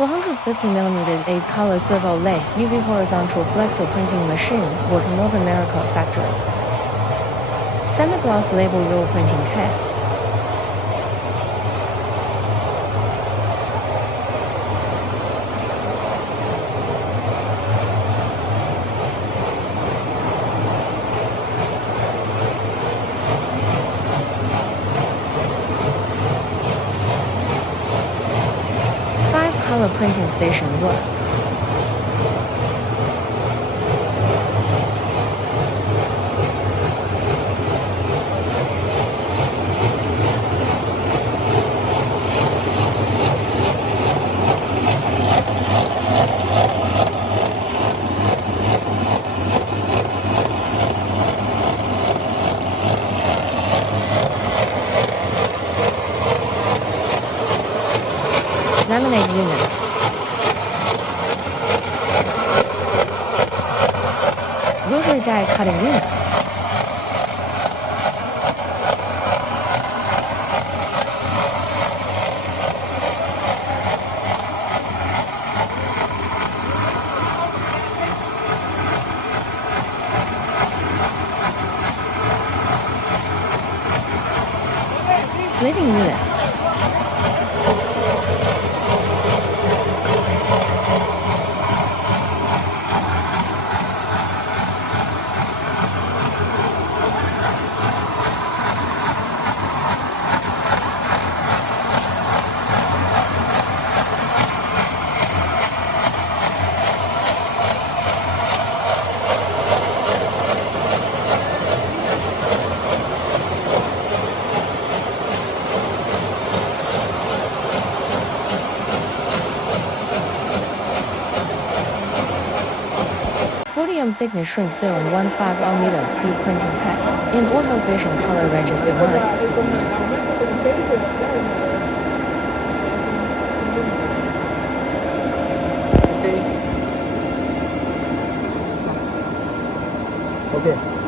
450mm 8-color servo lathe UV horizontal flexo printing machine, work North America factory. Semigloss label roll printing test. Color printing station work. Laminate unit. Rotary die cutting unit. Slitting unit. Thickness shrink film 150mm speed printing test in auto vision color register 1. Okay.